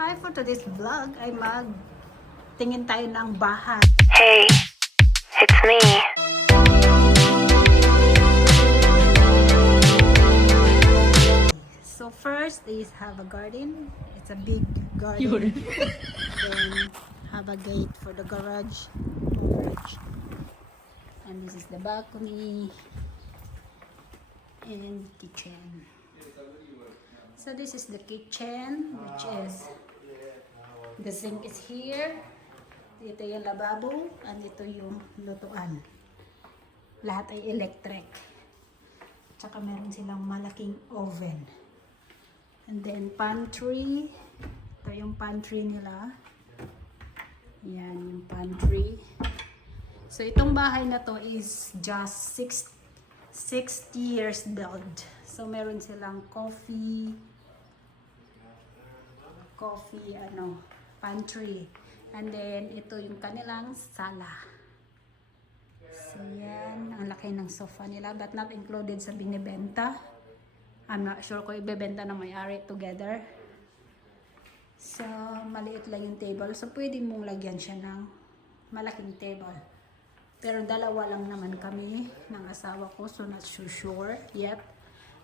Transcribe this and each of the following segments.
Hi, for today's vlog ay tingin tayo ng bahay. Hey, it's me. So first is have a garden. It's a big garden. Then have a gate for the garage. And this is the balcony and kitchen. So this is the kitchen, which is the sink is here. Ito yung lababo, and ito yung lutuan. Lahat ay electric. Tsaka meron silang malaking oven. And then pantry. Ito yung pantry nila. Yan yung pantry. So itong bahay na to is just 60 years old. So meron silang coffee pantry. And then ito yung kanilang sala. So yan, ang laki ng sofa nila, but not included sa binibenta. I'm not sure kung ibebenta na may-ari together. So maliit lang yung table. So pwede mong lagyan siya ng malaking table. Pero dalawa lang naman kami ng asawa ko, so not so sure yet.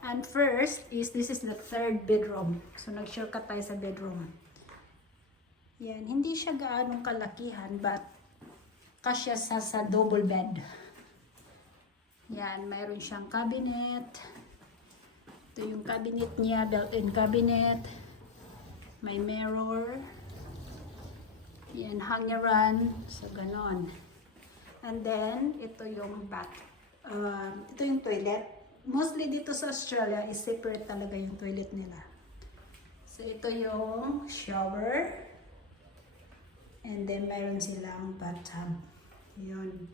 And first is, this is the third bedroom. So nag-shortcut tayo sa bedroom. Yan, hindi siya gaanong kalakihan, but kasya sa double bed. Yan, mayroon siyang cabinet. Ito yung cabinet niya, built-in cabinet. May mirror. Yan, hangeran. So, ganon. And then, ito yung bath. Ito yung toilet. Mostly dito sa Australia, is separate talaga yung toilet nila. So, ito yung shower. And then, mayroon silang bathtub. Yun.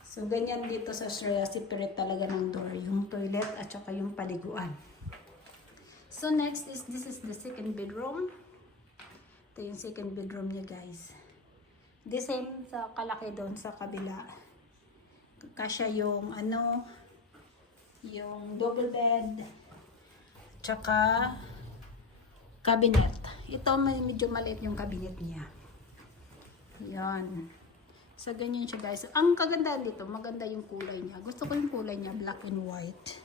So, ganyan dito sa Australia, separate talaga ng door. Yung toilet at saka yung paliguan. So, next is, this is the second bedroom. Ito yung second bedroom niya, guys. The same sa kalaki doon sa kabila. Kasya yung yung double bed, tsaka cabinet. Ito medyo maliit yung cabinet niya. Yan. So ganyan siya, guys. Ang kagandahan dito, maganda yung kulay niya. Gusto ko yung kulay niya, black and white.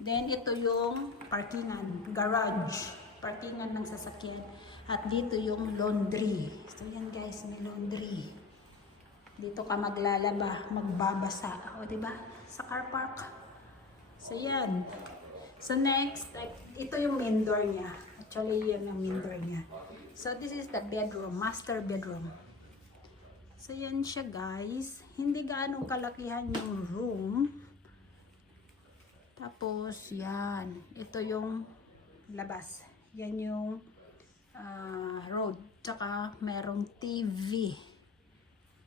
Then ito yung parkingan, garage, parkingan ng sasakyan. At dito yung laundry. So yan, guys, may laundry. Dito ka maglalaba, magbabasa, o diba? Sa car park. So yan. So next, ito yung main door niya. Actually, yan ang main door niya. So this is the bedroom, master bedroom. So yan siya, guys. Hindi gaano kalakihan yung room. Tapos yan. Ito yung labas. Yan yung road. Tsaka merong TV.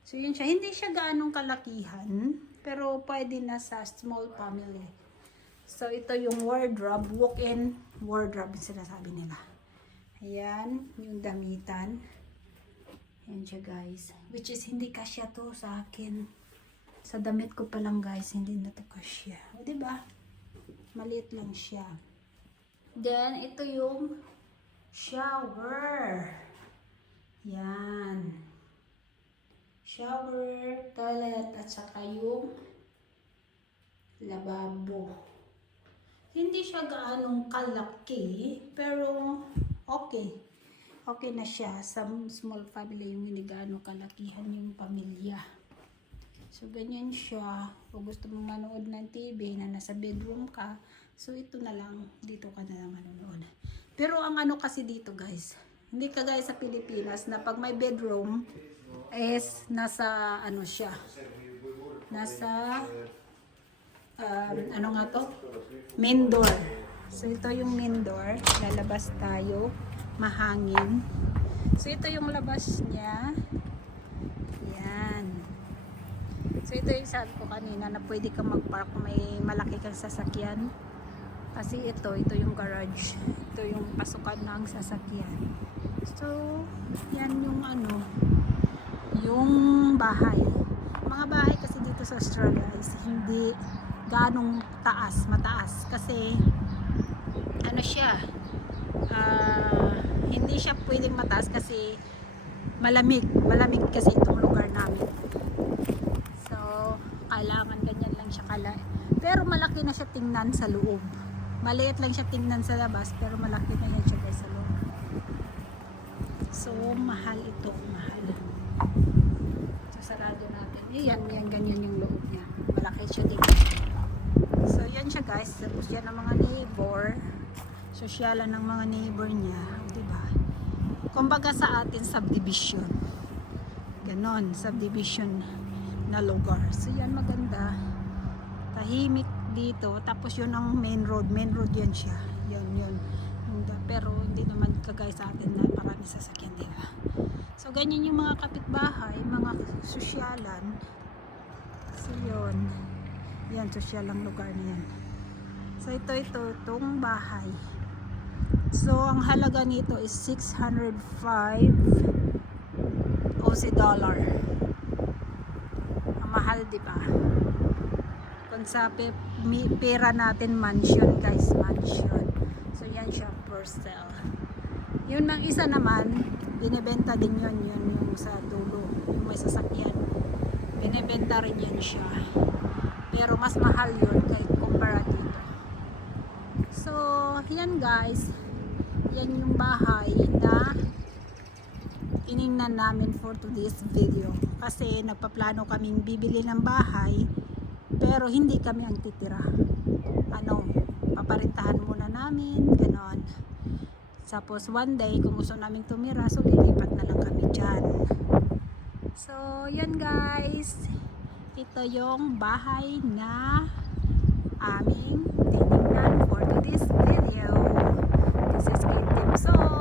So yun siya. Hindi siya gaanong kalakihan. Pero pwede na sa small family. So ito yung wardrobe. Walk-in wardrobe yung sinasabi nila. Ayan. Yung damitan. Ayan siya, guys. Which is hindi kasya to sa akin. Sa damit ko pa lang, guys. Hindi na to kasya. O diba? Maliit lang siya. Then ito yung shower. Yan. Shower, toilet, at saka yung lababo. Hindi siya gaanong kalaki, pero okay. Okay na siya. Sa small family yung hindi gaano kalakihan yung pamilya. So, ganyan siya. Kung gusto mong manood ng TV na nasa bedroom ka, so ito na lang. Dito ka na lang manonood. Pero ang kasi dito, guys, hindi ka guys sa Pilipinas na pag may bedroom is nasa siya. Nasa main door. So ito yung main door. Lalabas tayo. Mahangin. So ito yung labas niya. Yan. So ito yung sabi ko kanina na pwede kang mag-park kung may malaki kang sasakyan. Kasi ito yung garage. Ito yung pasukan ng sasakyan. So, yan yung yung bahay. Mga bahay kasi dito sa Australia is hindi ganong mataas. Kasi, siya, hindi hindi siya pwedeng mataas kasi malamig kasi itong lugar namin. So kailangan ganyan lang siya pero malaki na siya tingnan sa loob. Maliit lang siya tingnan sa labas pero malaki na yan siya guys sa loob. So mahal ito, mahal. So sarado natin. Yan ganyan yung loob niya. Malaki siya dito. So yan siya guys. Tapos yan ang mga neighbor. Sosyalan ng mga neighbor niya, 'di ba? Kumbaga sa atin subdivision. Ganon, subdivision na lugar. So yan maganda. Tahimik dito. Tapos yun ang main road. Main road yan siya. Yun. Pero hindi naman kagaya sa atin na marami sasakyan, di ba? So ganyan yung mga kapitbahay, mga sosyalan. So yun. Yan, sosyalang lugar niyan. So itong bahay. So ang halaga nito is 605 Aussie dollar. Ang mahal, di ba? Kung sa pera natin, mansion guys, mansion. So yan siya for sale. Yun ang isa naman, binebenta din yun yung sa dulo, yung may sasakyan. Binebenta rin yan siya. Pero mas mahal yun kay kumpara dito. So yan guys, yan yung bahay na tiningnan namin for today's video. Kasi nagpaplano kaming bibili ng bahay pero hindi kami ang titira. Paparintahan muna namin, ganon. Tapos one day kung gusto namin tumira, so lilipat na lang kami dyan. So yan guys, ito yung bahay na aming tiningnan for today's video. This is Kate Timson.